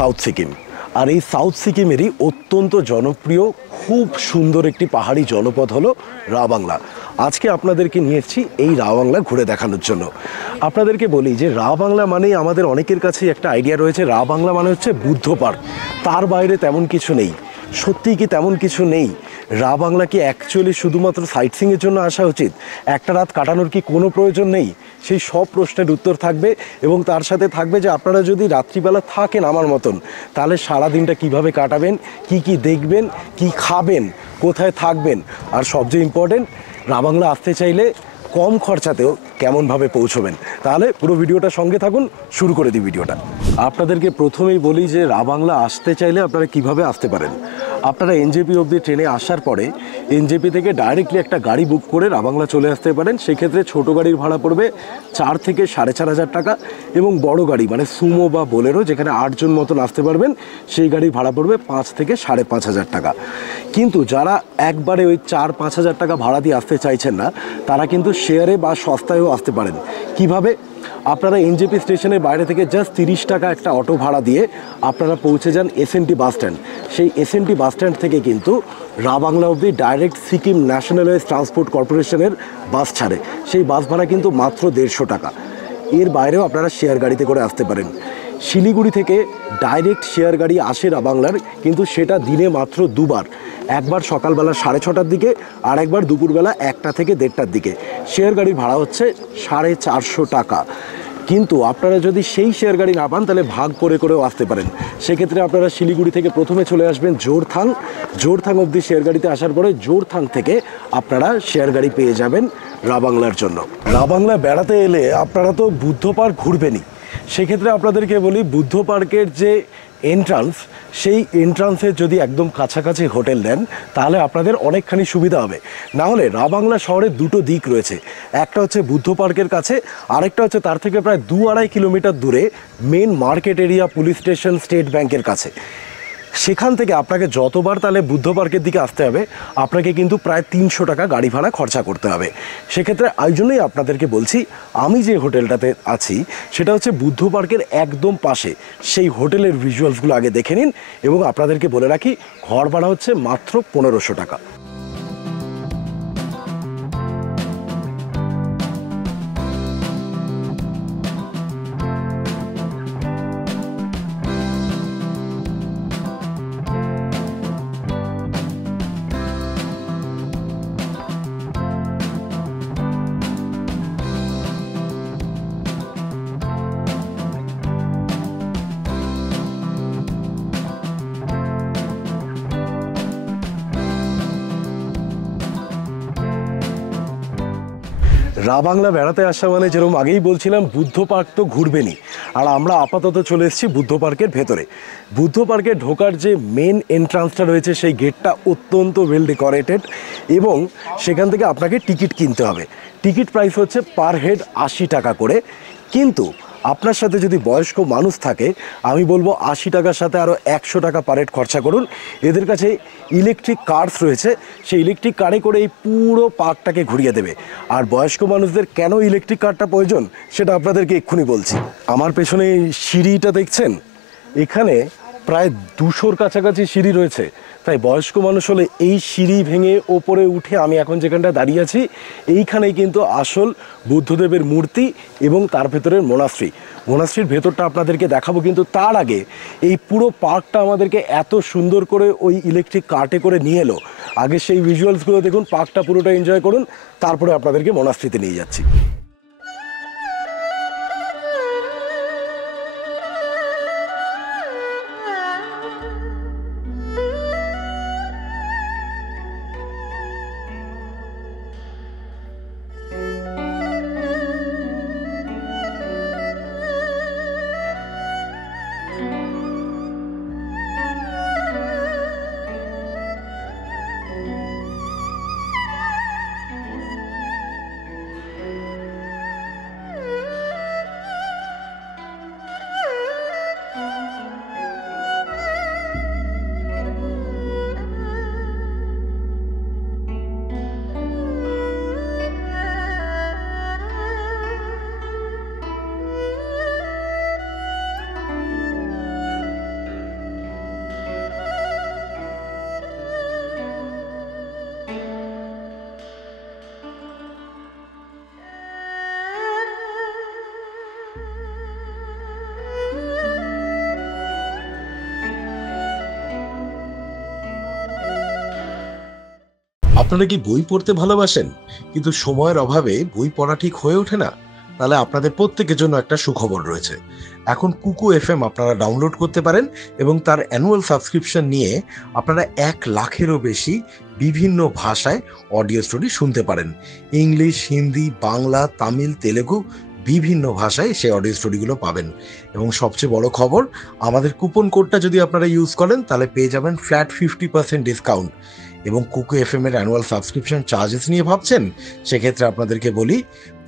South Sikkim. আর এই south সিকিমেরই অত্যন্ত জনপ্রিয় খুব সুন্দর একটি পাহাড়ি জনপদ হলো রা বাংলা। আজকে আপনাদেরকে নিয়ে এসেছি এই রা বাংলা ঘুরে দেখানোর জন্য। আপনাদেরকে বলি যে রা বাংলা মানেই আমাদের অনেকের কাছেই একটা আইডিয়া রয়েছে, রা বাংলা মানে হচ্ছে বুদ্ধ পার্ক। তার বাইরে তেমন কিছু নেই। সত্যিই কি তেমন কিছু নেই? রা বাংলা কি অ্যাকচুয়ালি শুধুমাত্র সাইট সিইংয়ের জন্য আসা উচিত? একটা রাত কাটানোর কি কোনো প্রয়োজন নেই? সেই সব প্রশ্নের উত্তর থাকবে এবং তার সাথে থাকবে যে আপনারা যদি রাত্রিবেলা থাকেন আমার মতন, তাহলে সারা দিনটা কীভাবে কাটাবেন, কি দেখবেন, কি খাবেন, কোথায় থাকবেন, আর সবচেয়ে ইম্পর্টেন্ট রা বাংলা আসতে চাইলে কম খরচাতেও কেমনভাবে পৌঁছবেন। তাহলে পুরো ভিডিওটা সঙ্গে থাকুন, শুরু করে দিই ভিডিওটা। আপনাদেরকে প্রথমেই বলি যে রা বাংলা আসতে চাইলে আপনারা কিভাবে আসতে পারেন। আপনারা এনজেপি অবধি ট্রেনে আসার পরে এনজেপি থেকে ডাইরেক্টলি একটা গাড়ি বুক করে রা বাংলা চলে আসতে পারেন। সেক্ষেত্রে ছোটো গাড়ির ভাড়া পড়বে 4 থেকে 4,500 টাকা এবং বড় গাড়ি মানে সুমো বা বোলেরো যেখানে 8 জন মতন আসতে পারবেন সেই গাড়ির ভাড়া পড়বে 5 থেকে 5,500 টাকা। কিন্তু যারা একবারে ওই 4-5 হাজার টাকা ভাড়া দিয়ে আসতে চাইছেন না, তারা কিন্তু শেয়ারে বা সস্তায়ও আসতে পারেন। কিভাবে? আপনারা এনজেপি স্টেশনের বাইরে থেকে জাস্ট 30 টাকা একটা অটো ভাড়া দিয়ে আপনারা পৌঁছে যান এসএনটি বাস স্ট্যান্ড। সেই এসএনটি বাস স্ট্যান্ড থেকে কিন্তু রা বাংলা অবধি ডাইরেক্ট সিকিম ন্যাশনালাইজড ট্রান্সপোর্ট কর্পোরেশনের বাস ছাড়ে। সেই বাস ভাড়া কিন্তু মাত্র 150 টাকা। এর বাইরেও আপনারা শেয়ার গাড়িতে করে আসতে পারেন। শিলিগুড়ি থেকে ডাইরেক্ট শেয়ার গাড়ি আসে রা বাংলার, কিন্তু সেটা দিনে মাত্র দুবার, একবার সকালবেলা 6:30টার দিকে আর একবার দুপুরবেলা 1টা থেকে 1:30টার দিকে। শেয়ার গাড়ির ভাড়া হচ্ছে 450 টাকা। কিন্তু আপনারা যদি সেই শেয়ার গাড়ি না পান তাহলে ভাগ করে করেও আসতে পারেন। সেক্ষেত্রে আপনারা শিলিগুড়ি থেকে প্রথমে চলে আসবেন জোরথাং অবধি শেয়ার গাড়িতে আসার পরে জোরথাং থেকে আপনারা শেয়ার গাড়ি পেয়ে যাবেন রা বাংলার জন্য। রা বাংলা বেড়াতে এলে আপনারা তো বুদ্ধ পার্ক ঘুরবেনই। সেক্ষেত্রে আপনাদেরকে বলি বুদ্ধ পার্কের যে এন্ট্রান্স, সেই এন্ট্রান্সের যদি একদম কাছাকাছি হোটেল নেন তাহলে আপনাদের অনেকখানি সুবিধা হবে। না হলে রা বাংলা শহরের দুটো দিক রয়েছে, একটা হচ্ছে বুদ্ধ পার্কের কাছে, আরেকটা হচ্ছে তার থেকে প্রায় 2-2.5 কিলোমিটার দূরে main market area, police station, state ব্যাংকের কাছে। সেখান থেকে আপনাকে যতবার তাহলে বুদ্ধ পার্কের দিকে আসতে হবে আপনাকে কিন্তু প্রায় 300 টাকা গাড়ি ভাড়া খরচা করতে হবে। সেক্ষেত্রে এই জন্যই আপনাদেরকে বলছি, আমি যে হোটেলটাতে আছি সেটা হচ্ছে বুদ্ধ পার্কের একদম পাশে। সেই হোটেলের ভিজুয়ালসগুলো আগে দেখে নিন এবং আপনাদেরকে বলে রাখি ঘর ভাড়া হচ্ছে মাত্র 1500 টাকা। রা বাংলা বেড়াতে আসা মানে যেরকম আগেই বলছিলাম বুদ্ধ পার্ক তো ঘুরবেনই, আর আমরা আপাতত চলে এসেছি বুদ্ধ পার্কের ভেতরে। বুদ্ধ পার্কে ঢোকার যে মেন এন্ট্রান্সটা রয়েছে সেই গেটটা অত্যন্ত ওয়েল ডেকোরেটেড এবং সেখান থেকে আপনাকে টিকিট কিনতে হবে। টিকিট প্রাইস হচ্ছে পার হেড 80 টাকা করে। কিন্তু আপনার সাথে যদি বয়স্ক মানুষ থাকে আমি বলবো 80 টাকার সাথে আরও 100 টাকা পার হেড খরচা করুন। এদের কাছে ইলেকট্রিক কার্স রয়েছে, সেই ইলেকট্রিক কারে করে এই পুরো পার্কটাকে ঘুরিয়ে দেবে। আর বয়স্ক মানুষদের কেন ইলেকট্রিক কারটা প্রয়োজন সেটা আপনাদেরকে এক্ষুনি বলছি। আমার পেছনে এই সিঁড়িটা দেখছেন, এখানে প্রায় 200-র কাছাকাছি সিঁড়ি রয়েছে। তাই বয়স্ক মানুষ হলে এই সিঁড়ি ভেঙে ওপরে উঠে, আমি এখন যেখানটা দাঁড়িয়ে আছি এইখানেই কিন্তু আসল বুদ্ধদেবের মূর্তি এবং তার ভেতরের মোনাস্ট্রির ভেতরটা আপনাদেরকে দেখাবো। কিন্তু তার আগে এই পুরো পার্কটা আমাদেরকে এত সুন্দর করে ওই ইলেকট্রিক কার্টে করে নিয়ে এলো, আগে সেই ভিজুয়ালসগুলো দেখুন, পার্কটা পুরোটা এনজয় করুন, তারপরে আপনাদেরকে মোনাস্ট্রিতে নিয়ে যাচ্ছি। আপনারা কি বই পড়তে ভালোবাসেন কিন্তু সময়ের অভাবে বই পড়া ঠিক হয়ে ওঠে না? তাহলে আপনাদের প্রত্যেকের জন্য একটা সুখবর রয়েছে। এখন কুকু এফএম আপনারা ডাউনলোড করতে পারেন এবং তার অ্যানুয়াল সাবস্ক্রিপশন নিয়ে আপনারা 1,00,000-এরও বেশি বিভিন্ন ভাষায় অডিও স্টোরি শুনতে পারেন। ইংলিশ, হিন্দি, বাংলা, তামিল, তেলেগু বিভিন্ন ভাষায় সেই অডিও স্টোরিগুলো পাবেন। এবং সবচেয়ে বড় খবর, আমাদের কুপন কোডটা যদি আপনারা ইউজ করেন তাহলে পেয়ে যাবেন ফ্ল্যাট 50% ডিসকাউন্ট। এবং কুকু এফএম এর অ্যানুয়াল সাবস্ক্রিপশন চার্জেস নিয়ে ভাবছেন? সেক্ষেত্রে আপনাদেরকে বলি,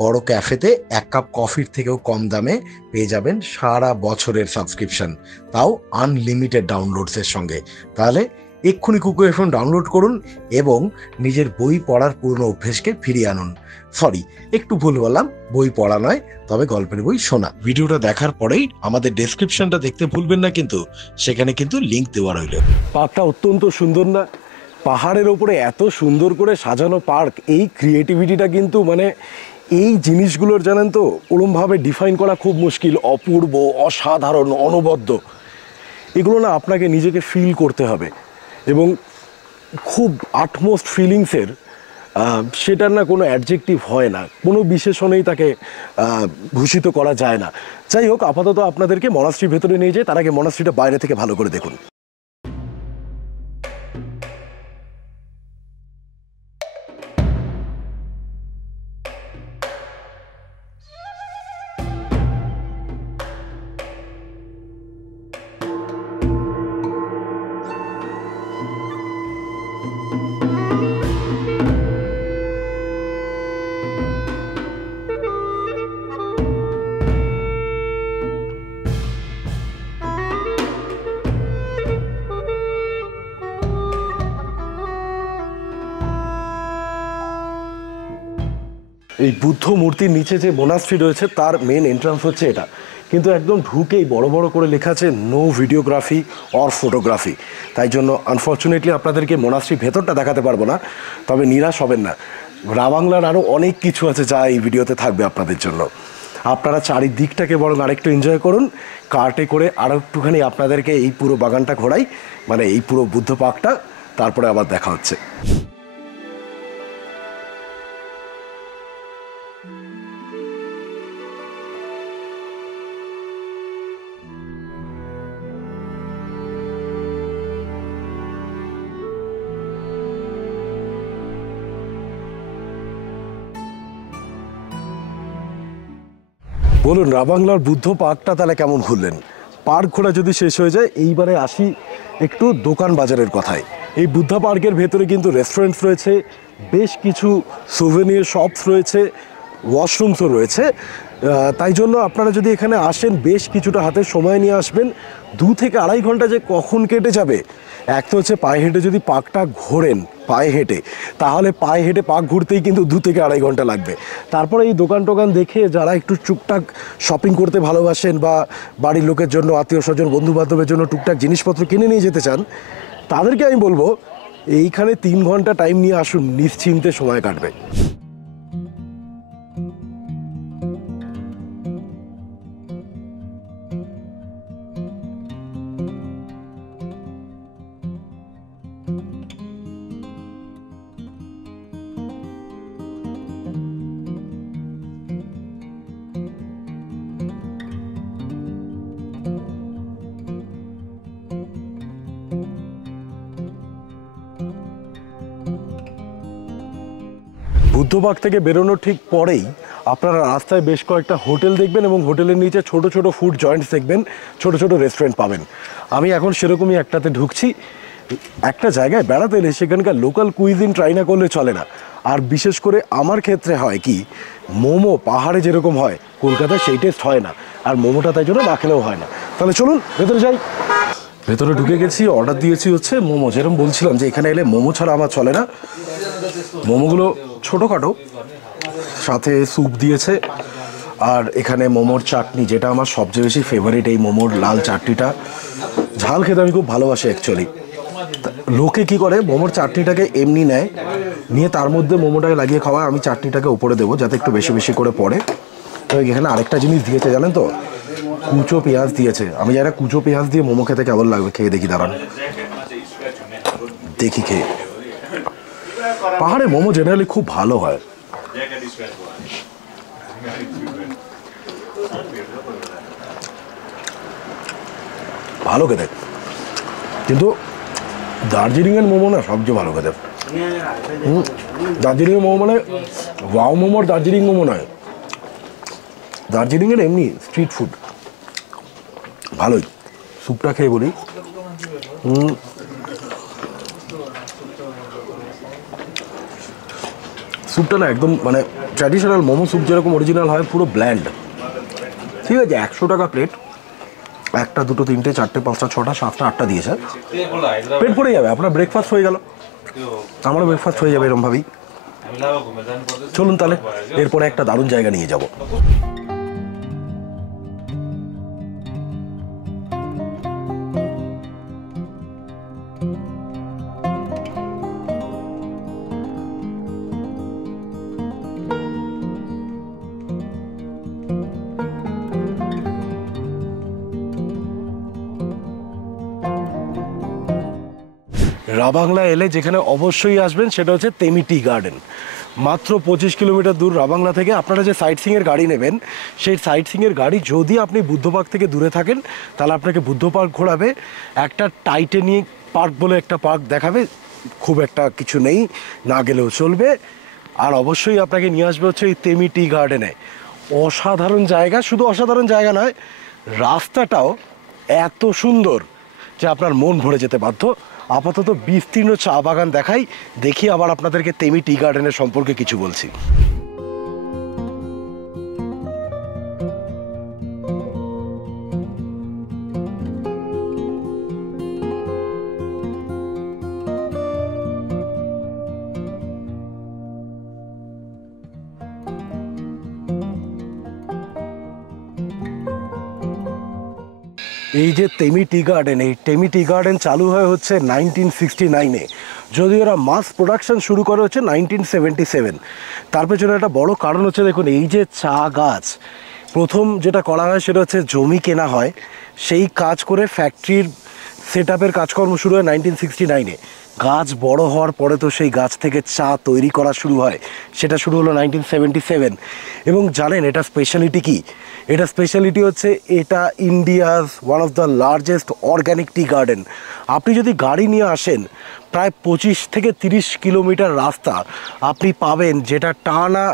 বড় ক্যাফেতে 1 কাপ কফির থেকেও কম দামে পেয়ে যাবেন সারা বছরের সাবস্ক্রিপশন, তাও আনলিমিটেড ডাউনলোডসের সঙ্গে। তাহলে এক্ষুনি কুকু এফএম ডাউনলোড করুন এবং নিজের বই পড়ার পুরনো অভ্যেসকে ফিরিয়ে আনুন। সরি, একটু ভুল বললাম, বই পড়া নয়, তবে গল্পের বই শোনা। ভিডিওটা দেখার পরেই আমাদের ডেসক্রিপশনটা দেখতে ভুলবেন না, কিন্তু সেখানে কিন্তু লিংক দেওয়া রইল। পার্কটা অত্যন্ত সুন্দর না? পাহাড়ের ওপরে এত সুন্দর করে সাজানো পার্ক, এই ক্রিয়েটিভিটিটা কিন্তু মানে এই জিনিসগুলোর জানেন তো ওরমভাবে ডিফাইন করা খুব মুশকিল। অপূর্ব, অসাধারণ, অনবদ্য, এগুলো না আপনাকে নিজেকে ফিল করতে হবে এবং খুব আটমোস্ট ফিলিংসের, সেটার না কোনো অ্যাডজেক্টিভ হয় না, কোনো বিশেষণেই তাকে ভূষিত করা যায় না। যাই হোক, আপাতত আপনাদেরকে মনাস্ট্রির ভেতরে নিয়ে যাই, তার আগে মনাস্ট্রিটা বাইরে থেকে ভালো করে দেখুন। এই বুদ্ধ মূর্তির নিচে যে মোনাস্ট্রি রয়েছে তার মেন এন্ট্রান্স হচ্ছে এটা, কিন্তু একদম ঢুকেই বড় বড় করে লেখা আছে নো ভিডিওগ্রাফি অর ফটোগ্রাফি। তাই জন্য আনফর্চুনেটলি আপনাদেরকে মোনাস্ট্রি ভেতরটা দেখাতে পারবো না, তবে নিরাশ হবেন না, রাবাংলার আরও অনেক কিছু আছে যা এই ভিডিওতে থাকবে আপনাদের জন্য। আপনারা চারিদিকটাকে বরং আরেকটু এনজয় করুন, কার্টে করে আরও একটুখানি আপনাদেরকে এই পুরো বাগানটা ঘোরাই, মানে এই পুরো বুদ্ধ পার্কটা, তারপরে আবার দেখা হচ্ছে। বলুন, রাবাংলার বুদ্ধ পার্কটা তাহলে কেমন ঘুরলেন? পার্ক ঘোরা যদি শেষ হয়ে যায়, এইবারে আসি একটু দোকান বাজারের কথায়। এই বুদ্ধ পার্কের ভেতরে কিন্তু রেস্টুরেন্টস রয়েছে, বেশ কিছু সুভেনিয়ার শপস রয়েছে, ওয়াশরুমসও রয়েছে। তাই জন্য আপনারা যদি এখানে আসেন, বেশ কিছুটা হাতে সময় নিয়ে আসবেন। 2 থেকে 2.5 ঘন্টা যে কখন কেটে যাবে! এক তো হচ্ছে পায়ে হেঁটে যদি পার্কটা ঘোরেন পায়ে হেঁটে, তাহলে পায়ে হেঁটে পার্ক ঘুরতেই কিন্তু 2 থেকে 2.5 ঘন্টা লাগবে। তারপরে এই দোকান টোকান দেখে যারা একটু টুকটাক শপিং করতে ভালোবাসেন বা বাড়ির লোকের জন্য, আত্মীয় স্বজন, বন্ধু বান্ধবের জন্য টুকটাক জিনিসপত্র কিনে নিয়ে যেতে চান, তাদেরকে আমি বলবো এইখানে 3 ঘন্টা টাইম নিয়ে আসুন, নিশ্চিন্তে সময় কাটবে। বুদ্ধবাগ থেকে বেরোনোর ঠিক পরেই আপনারা রাস্তায় বেশ কয়েকটা হোটেল দেখবেন এবং হোটেলের নিচে ছোট ছোট ফুড জয়েন্টস দেখবেন, ছোট ছোট রেস্টুরেন্ট পাবেন। আমি এখন সেরকমই একটাতে ঢুকছি। একটা জায়গায় বেড়াতে এলে সেখানকার লোকাল কুইজিন ট্রাই না করলে চলে না। আর বিশেষ করে আমার ক্ষেত্রে হয় কি, মোমো পাহাড়ে যেরকম হয় কলকাতায় সেই টেস্ট হয় না, আর মোমোটা তাই জন্য না খেলেও হয় না। তাহলে চলুন ভেতরে যাই। ভেতরে ঢুকে গেছি, অর্ডার দিয়েছি হচ্ছে মোমো। যেরকম বলছিলাম যে এখানে এলে মোমো ছাড়া আমার চলে না। মোমোগুলো ছোটোখাটো, সাথে স্যুপ দিয়েছে, আর এখানে মোমোর চাটনি, যেটা আমার সবচেয়ে বেশি ফেভারিট। এই মোমোর লাল চাটনিটা ঝাল খেতে আমি খুব ভালোবাসি অ্যাকচুয়ালি। লোকে কি করে, মোমোর চাটনিটাকে এমনি নেয়, নিয়ে তার মধ্যে মোমোটাকে লাগিয়ে খাওয়ায়। আমি চাটনিটাকে উপরে দেবো যাতে একটু বেশি বেশি করে পড়ে। তো এখানে আরেকটা জিনিস দিয়েছে জানেন তো, কুচো পেঁয়াজ দিয়েছে। আমি জানি না কুচো পেঁয়াজ দিয়ে মোমো খেতে কেমন লাগবে, খেয়ে দেখি, দাঁড়ান দেখি খেয়ে। পাহাড়ে মোমো জেনারেলি খুব ভালো হয়, ভালো খেতে, কিন্তু দার্জিলিংয়ের মোমো না সবচেয়ে ভালো খেতে। দার্জিলিংয়ের মোমো মানে ওয়াও মোমোর দার্জিলিং মোমো নয়, দার্জিলিংয়ের এমনি স্ট্রিট ফুড ভালোই। স্যুপটা খেয়ে বলি, স্যুপটা না একদম মানে ট্র্যাডিশনাল মোমো স্যুপ যেরকম অরিজিনাল হয়, পুরো ব্ল্যান্ড। ঠিক আছে, 100 টাকা প্লেট, 1টা 2টো 3টে 4টে 5টা 6টা 7টা 8টা দিয়েছে, পেট ভরে যাবে, আপনার ব্রেকফাস্ট হয়ে গেল, আমারও ব্রেকফাস্ট হয়ে যাবে এরকমভাবেই। চলুন তাহলে এরপরে একটা দারুণ জায়গা নিয়ে যাব। রাবাংলা এলে যেখানে অবশ্যই আসবেন সেটা হচ্ছে তেমি টি গার্ডেন। মাত্র 25 কিলোমিটার দূর রাবাংলা থেকে। আপনারা যে সাইট সিংয়ের গাড়ি নেবেন, সেই সাইট সিংয়ের গাড়ি যদি আপনি বুদ্ধ পার্ক থেকে দূরে থাকেন তাহলে আপনাকে বুদ্ধ পার্ক ঘোরাবে, একটা টাইটানিক পার্ক বলে একটা পার্ক দেখাবে, খুব একটা কিছু নেই, না গেলেও চলবে। আর অবশ্যই আপনাকে নিয়ে আসবে হচ্ছে এই তেমি টি গার্ডেনে। অসাধারণ জায়গা, শুধু অসাধারণ জায়গা নয়, রাস্তাটাও এত সুন্দর যে আপনার মন ভরে যেতে বাধ্য। আপাতত বিস্তীর্ণ চা বাগান দেখাই, দেখি আবার আপনাদেরকে তেমি টি গার্ডেনের সম্পর্কে কিছু বলছি। এই যে তেমি টি গার্ডেন, এই তেমি টি গার্ডেন চালু হয় হচ্ছে 1969-এ, যদি ওরা মাস প্রোডাকশন শুরু করে হচ্ছে 1977। তার পেছনে একটা বড় কারণ হচ্ছে, দেখুন এই যে চা গাছ, প্রথম যেটা করা হয় সেটা হচ্ছে জমি কেনা হয়, সেই কাজ করে ফ্যাক্টরির সেট আপের কাজকর্ম শুরু হয় 1969-এ। গাছ বড় হওয়ার পরে তো সেই গাছ থেকে চা তৈরি করা শুরু হয়, সেটা শুরু হলো 1977। এবং জানেন এটা স্পেশালিটি কি? এটা স্পেশালিটি হচ্ছে এটা India's one of the largest organic tea garden. আপনি যদি গাড়ি নিয়ে আসেন, প্রায় 25 থেকে 30 কিলোমিটার রাস্তা আপনি পাবেন, যেটা টানা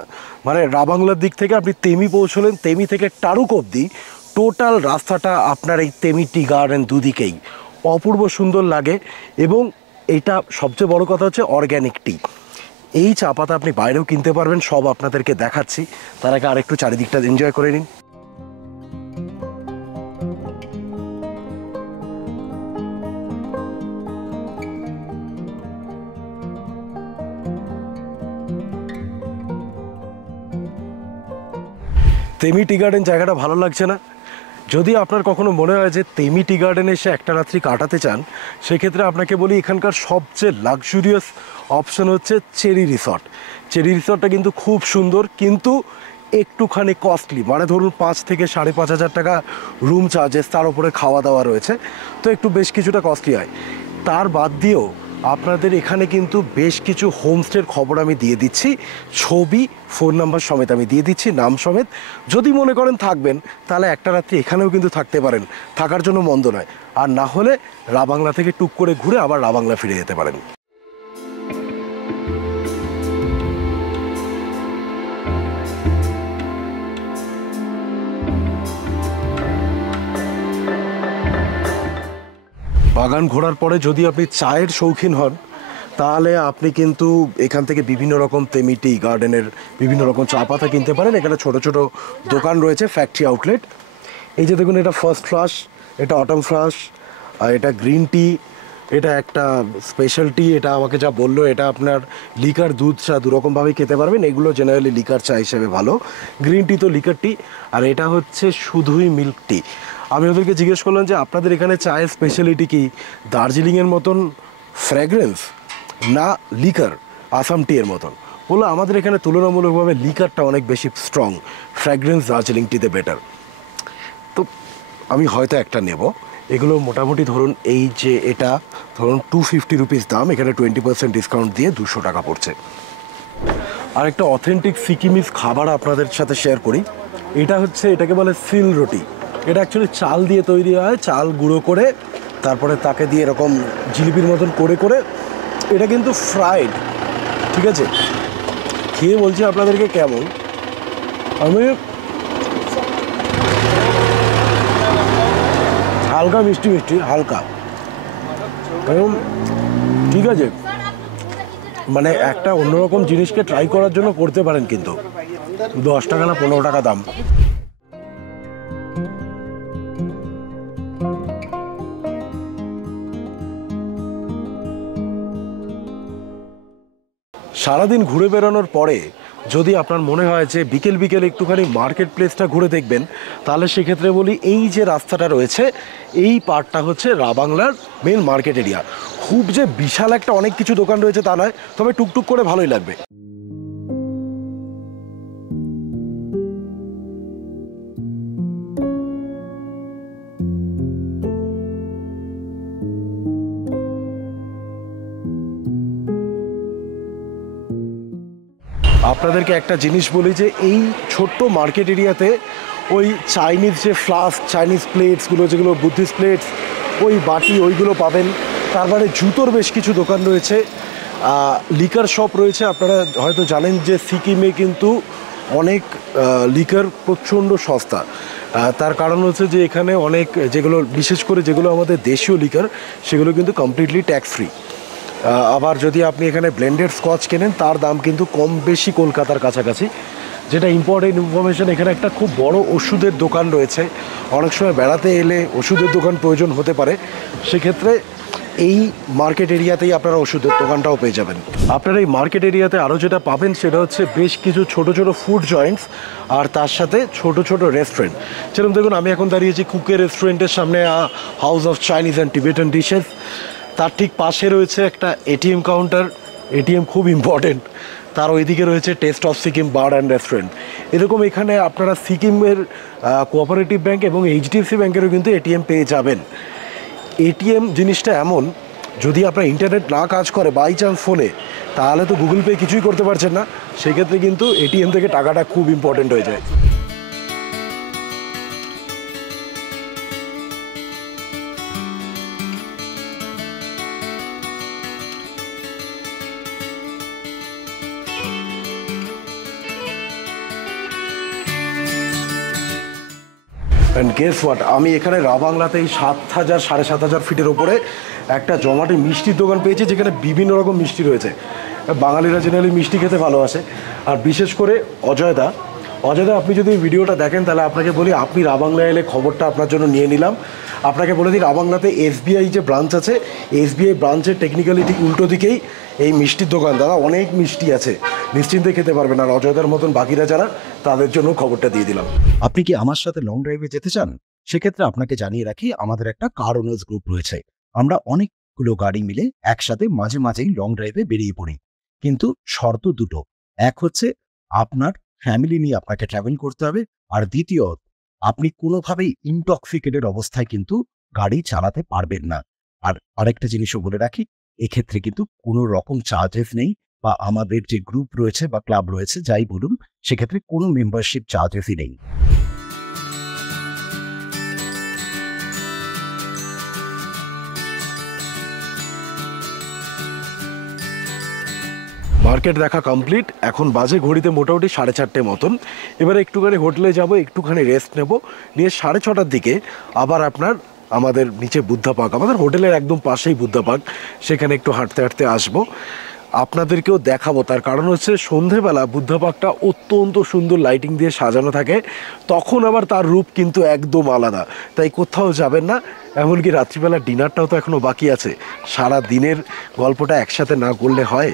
মানে রাবাংলার দিক থেকে আপনি তেমি পৌঁছলেন, তেমি থেকে টারুক অবধি টোটাল রাস্তাটা আপনার এই তেমি টি গার্ডেন দুদিকেই অপূর্ব সুন্দর লাগে। এবং এটা সবচেয়ে বড় কথা হচ্ছে অর্গ্যানিক টি। এই চা পাতা আপনি বাইরেও কিনতে পারবেন, সব আপনাদেরকে দেখাচ্ছি, তার আগে আরেকটু চারিদিকটা এনজয় করে নিন। তেমি টি গার্ডেন জায়গাটা ভালো লাগছে না? যদি আপনার কখনো মনে হয় যে তেমি টি গার্ডেনে এসে একটা রাত্রি কাটাতে চান, সেক্ষেত্রে আপনাকে বলি এখানকার সবচেয়ে লাক্সুরিয়াস অপশন হচ্ছে চেরি রিসর্ট। চেরি রিসর্টটা কিন্তু খুব সুন্দর, কিন্তু একটুখানি কস্টলি, মানে ধরুন 5 থেকে 5,500 টাকা রুম চার্জেস, তার উপরে খাওয়া দাওয়া রয়েছে, তো একটু বেশ কিছুটা কস্টলি হয়। তার বাদ দিয়েও আপনাদের এখানে কিন্তু বেশ কিছু হোমস্টের খবর আমি দিয়ে দিচ্ছি, ছবি ফোন নাম্বার সমেত আমি দিয়ে দিচ্ছি, নাম সমেত। যদি মনে করেন থাকবেন, তাহলে একটা রাত্রি এখানেও কিন্তু থাকতে পারেন, থাকার জন্য মন্দ নয়। আর না হলে রাবাংলা থেকে টুক করে ঘুরে আবার রাবাংলা ফিরে যেতে পারেন। বাগান ঘোরার পরে যদি আপনি চায়ের শৌখিন হন, তাহলে আপনি কিন্তু এখান থেকে বিভিন্ন রকম তেমি টি গার্ডেনের বিভিন্ন রকম চা পাতা কিনতে পারেন। এখানে ছোট ছোট দোকান রয়েছে, ফ্যাক্টরি আউটলেট। এই যে দেখুন, এটা ফার্স্ট ফ্লাশ, এটা অটম ফ্লাশ, আর এটা গ্রিন টি, এটা একটা স্পেশাল টি। এটা আমাকে যা বললো, এটা আপনার লিকার দুধ চা দুরকমভাবেই খেতে পারবেন। এগুলো জেনারেলি লিকার চা হিসেবে ভালো, গ্রিন টি তো লিকার টি, আর এটা হচ্ছে শুধুই মিল্ক টি। আমি ওদেরকে জিজ্ঞেস করলাম যে আপনাদের এখানে চায়ের স্পেশালিটি কি, দার্জিলিংয়ের মতন ফ্র্যাগ্রেন্স না লিকার আসাম টি এর মতন? বললো আমাদের এখানে তুলনামূলকভাবে লিকারটা অনেক বেশি স্ট্রং, ফ্র্যাগ্রেন্স দার্জিলিং টিতে বেটার। তো আমি হয়তো একটা নেব। এগুলো মোটামুটি ধরুন এই যে এটা ধরুন 250 রুপিস দাম, এখানে 20% ডিসকাউন্ট দিয়ে 200 টাকা পড়ছে। আর একটা অথেন্টিক সিকিমিজ খাবার আপনাদের সাথে শেয়ার করি। এটা হচ্ছে, এটাকে বলে সিল রুটি। এটা অ্যাকচুয়ালি চাল দিয়ে তৈরি হয়, চাল গুঁড়ো করে তারপরে তাকে দিয়ে এরকম জিলিপির মতন করে করে, এটা কিন্তু ফ্রাইড, ঠিক আছে? খেয়ে বলছি আপনাদেরকে কেমন। আমি হালকা মিষ্টি মিষ্টি, হালকা, এবং ঠিক আছে, মানে একটা অন্যরকম জিনিসকে ট্রাই করার জন্য করতে পারেন, কিন্তু 10 টাকা না 15 টাকা দাম। সারাদিন ঘুরে বেড়ানোর পরে যদি আপনার মনে হয় যে বিকেল বিকেল একটুখানি মার্কেট প্লেসটা ঘুরে দেখবেন, তাহলে সেক্ষেত্রে বলি এই যে রাস্তাটা রয়েছে এই পার্টটা হচ্ছে রাবাংলার মেন মার্কেট এরিয়া। খুব যে বিশাল একটা অনেক কিছু দোকান রয়েছে তা নয়, তবে টুকটুক করে ভালোই লাগবে। আপনাদেরকে একটা জিনিস বলি যে এই ছোট্ট মার্কেট এরিয়াতে ওই চাইনিজ যে ফ্লাস্ক, চাইনিজ প্লেটসগুলো, যেগুলো বুদ্ধিস্ট প্লেটস, ওই বাটি, ওইগুলো পাবেন। তারপরে জুতোর বেশ কিছু দোকান রয়েছে, লিকার শপ রয়েছে। আপনারা হয়তো জানেন যে সিকিমে কিন্তু অনেক লিকার প্রচণ্ড সস্তা। তার কারণ হচ্ছে যে এখানে অনেক, যেগুলো বিশেষ করে যেগুলো আমাদের দেশীয় লিকার, সেগুলো কিন্তু কমপ্লিটলি ট্যাক্স ফ্রি। আবার যদি আপনি এখানে ব্লেন্ডেড স্কচ কেনেন, তার দাম কিন্তু কম বেশি কলকাতার কাছাকাছি। যেটা ইম্পর্টেন্ট ইনফরমেশন, এখানে একটা খুব বড় ওষুধের দোকান রয়েছে। অনেক সময় বেড়াতে এলে ওষুধের দোকান প্রয়োজন হতে পারে, সেক্ষেত্রে এই মার্কেট এরিয়াতেই আপনারা ওষুধের দোকানটাও পেয়ে যাবেন। আপনারা এই মার্কেট এরিয়াতে আরও যেটা পাবেন সেটা হচ্ছে বেশ কিছু ছোট ছোট ফুড জয়েন্টস, আর তার সাথে ছোট ছোট রেস্টুরেন্ট। যেরকম দেখুন, আমি এখন দাঁড়িয়েছি কুকের রেস্টুরেন্টের সামনে, house of Chinese and Tibetan dishes. তার ঠিক পাশে রয়েছে একটা এটিএম কাউন্টার, এটিএম খুব ইম্পর্টেন্ট। তার ওইদিকে রয়েছে test of Sikkim bar and restaurant. এরকম এখানে আপনারা সিকিমের কোঅপারেটিভ ব্যাঙ্ক এবং এইচডিএফসি ব্যাঙ্কেরও কিন্তু এটিএম পেয়ে যাবেন। এটিএম জিনিসটা এমন, যদি আপনার ইন্টারনেট না কাজ করে বাই চান্স ফোনে, তাহলে তো গুগল পে কিছুই করতে পারছেন না। সেক্ষেত্রে কিন্তু এটিএম থেকে টাকাটা খুব ইম্পর্টেন্ট হয়ে যায়। অ্যান্ড গেস হোয়াট, আমি এখানে রাবাংলাতে এই 7,000 7,500 ফিটের ওপরে একটা জমাটে মিষ্টির দোকান পেয়েছি, যেখানে বিভিন্ন রকম মিষ্টি রয়েছে। বাঙালিরা জেনারেলি মিষ্টি খেতে ভালোবাসে, আর বিশেষ করে অজয়দা। অজয়দা, আপনি যদি ভিডিওটা দেখেন তাহলে আপনাকে বলি, আপনি রাবাংলা এলে খবরটা আপনার জন্য নিয়ে নিলাম। আপনাকে বলে দিই, রাবাংলাতে এসবিআই যে ব্রাঞ্চ আছে, এসবিআই ব্রাঞ্চের টেকনিক্যালি ঠিক উল্টো দিকেই এই মিষ্টির দোকান। দাদা, অনেক মিষ্টি আছে, নিশ্চিন্তে খেতে পারবেন। আর অজয়দার মতন বাকিরা যারা, তাদের জন্য খবরটা দিয়ে দিলাম। আপনি কি আমার সাথে লং ড্রাইভে যেতে চান? সেক্ষেত্রে আপনাকে জানিয়ে রাখি, আমাদের একটা কার ওনার্স গ্রুপ রয়েছে। আমরা অনেকগুলো গাড়ি মিলে একসাথে মাঝে মাঝেই লং ড্রাইভে বেরিয়ে পড়ি, কিন্তু শর্ত দুটো। এক হচ্ছে আপনার ফ্যামিলি নিয়ে আপনাকে ট্রাভেল করতে হবে, আর দ্বিতীয়ত আপনি কোনোভাবেই ইনটক্সিকেটেড অবস্থায় কিন্তু গাড়ি চালাতে পারবেন না। আর আরেকটা জিনিসও বলে রাখি, এক্ষেত্রে কিন্তু কোনো রকম চার্জেস নেই, বা আমাদের যে গ্রুপ রয়েছে বা ক্লাব রয়েছে যাই বলুন, সেক্ষেত্রে কোনো মেম্বারশিপ চার্জেসই নেই। মার্কেট দেখা কমপ্লিট, এখন বাজে ঘড়িতে মোটামুটি 4:30 মতন। এবারে একটুখানি হোটেলে যাব, একটুখানি রেস্ট নেব, নিয়ে 6:30টার দিকে আবার আপনার আমাদের নিচে বুদ্ধা পার্ক, আমাদের হোটেলের একদম পাশেই বুদ্ধা পার্ক, সেখানে একটু হাঁটতে হাঁটতে আসবো, আপনাদেরকেও দেখাবো। তার কারণ হচ্ছে সন্ধেবেলা বুদ্ধা পার্কটা অত্যন্ত সুন্দর লাইটিং দিয়ে সাজানো থাকে, তখন আবার তার রূপ কিন্তু একদম আলাদা। তাই কোথাও যাবেন না, এমনকি রাত্রিবেলা ডিনারটাও তো এখনও বাকি আছে। সারা দিনের গল্পটা একসাথে না করলে হয়।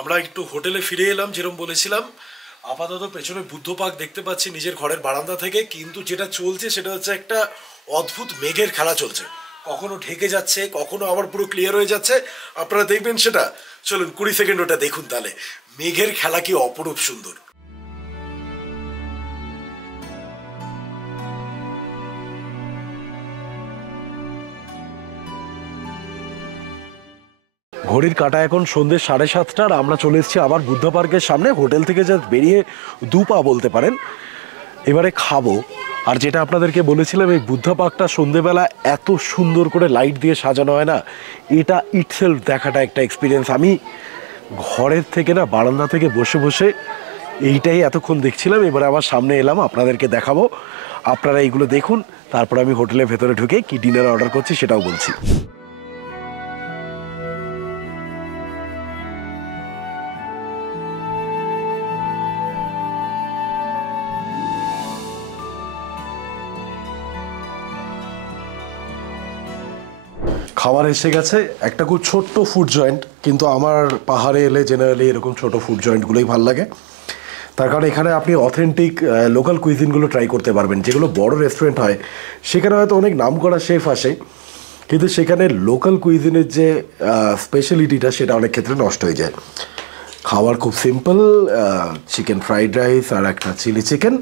আমরা একটু হোটেলে ফিরে এলাম, যেরকম বলেছিলাম। আপাতত পেছনে বুদ্ধ পার্ক দেখতে পাচ্ছি নিজের ঘরের বারান্দা থেকে, কিন্তু যেটা চলছে সেটা হচ্ছে একটা অদ্ভুত মেঘের খেলা চলছে। কখনো ঢেকে যাচ্ছে, কখনো আবার পুরো ক্লিয়ার হয়ে যাচ্ছে। আপনারা দেখবেন সেটা। চলুন 20 সেকেন্ড ওটা দেখুন, তাহলে মেঘের খেলা কি অপরূপ সুন্দর। ঘড়ির কাঁটা এখন সন্ধ্যে 7:30 আর আমরা চলে এসেছি আবার বুদ্ধ পার্কের সামনে। হোটেল থেকে যা বেরিয়ে 2 পা বলতে পারেন। এবারে খাবো। আর যেটা আপনাদেরকে বলেছিলাম, এই বুদ্ধ পার্কটা সন্ধ্যেবেলা এত সুন্দর করে লাইট দিয়ে সাজানো হয় না, এটা ইটসেলফ দেখাটা একটা এক্সপিরিয়েন্স। আমি ঘরের থেকে না, বারান্দা থেকে বসে বসে এইটাই এতক্ষণ দেখছিলাম। এবারে আবার সামনে এলাম, আপনাদেরকে দেখাবো। আপনারা এইগুলো দেখুন, তারপর আমি হোটেলের ভেতরে ঢুকে কি ডিনার অর্ডার করছি সেটাও বলছি। খাবার এসে গেছে, একটা খুব ছোট্ট ফুড জয়েন্ট, কিন্তু আমার পাহাড়ে এলে জেনারেলি এরকম ছোট ফুড জয়েন্টগুলোই ভালো লাগে। তার কারণ এখানে আপনি অথেন্টিক লোকাল কুইজিনগুলো ট্রাই করতে পারবেন। যেগুলো বড় রেস্টুরেন্ট হয় সেখানে হয়তো অনেক নাম করা শেফ আসে, কিন্তু সেখানে লোকাল কুইজিনের যে স্পেশালিটিটা সেটা অনেক ক্ষেত্রে নষ্ট হয়ে যায়। খাবার খুব সিম্পল, চিকেন ফ্রাইড রাইস আর একটা চিলি চিকেন।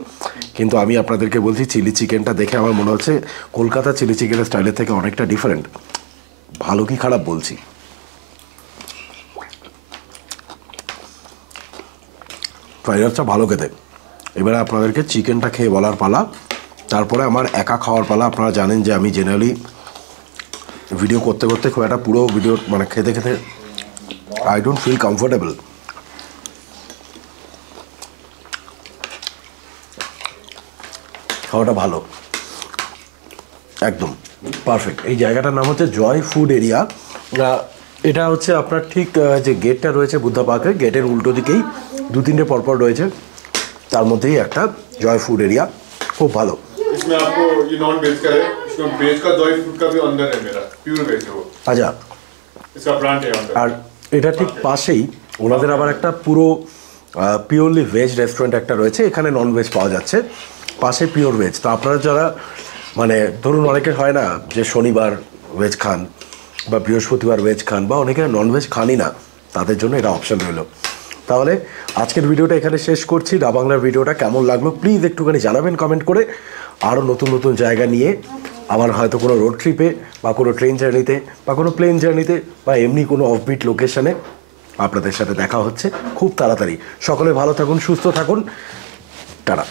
কিন্তু আমি আপনাদেরকে বলছি, চিলি চিকেনটা দেখে আমার মনে হচ্ছে কলকাতা চিলি চিকেনের স্টাইলের থেকে অনেকটা ডিফারেন্ট। ভালো কি খারাপ বলছি, ফ্রাইড রাইসটা ভালো খেতে। এবারে আপনাদেরকে চিকেনটা খেয়ে বলার পালা, তারপরে আমার একা খাওয়ার পালা। আপনারা জানেন যে আমি জেনারেলি ভিডিও করতে করতে খুব একটা পুরো ভিডিও মানে খেতে খেতে আই ডোন্ট ফিল কমফোর্টেবল। খাওয়াটা ভালো, একদম পারফেক্ট। এই জায়গাটার নাম হচ্ছে জয় ফুড এরিয়া। এটা হচ্ছে আপনার ঠিক যে গেটটা রয়েছে বুদ্ধা পার্কের, গেটের উল্টো দিকেই 2-3টে পরপর রয়েছে, তার মধ্যেই একটা জয় ফুড এরিয়া। খুব ভালো। इसमें आपको ये नॉन वेज का है, इसमें वेज का जॉय फूड का भी अंदर है मेरा, प्योर वेज है वो, আচ্ছা, इसका प्लांट है अंदर। আর এটা ঠিক পাশেই ওনাদের আবার একটা পুরো পিওরলি ভেজ রেস্টুরেন্ট একটা রয়েছে, এখানে নন ভেজ পাওয়া যাচ্ছে, পাশে পিওর ভেজ। তো আপনারা যারা মানে ধরুন অনেকের হয় না যে শনিবার ভেজ খান বা বৃহস্পতিবার ভেজ খান, বা অনেকে নন ভেজ খানই না, তাদের জন্য এটা অপশন রইল। তাহলে আজকের ভিডিওটা এখানে শেষ করছি। বাংলার ভিডিওটা কেমন লাগলো প্লিজ একটুখানি জানাবেন কমেন্ট করে। আরও নতুন নতুন জায়গা নিয়ে আবার হয়তো কোনো রোড ট্রিপে বা কোনো ট্রেন জার্নিতে বা কোনো প্লেন জার্নিতে বা এমনি কোনো অফবিট লোকেশনে আপনাদের সাথে দেখা হচ্ছে খুব তাড়াতাড়ি। সকলে ভালো থাকুন, সুস্থ থাকুন, টাটা।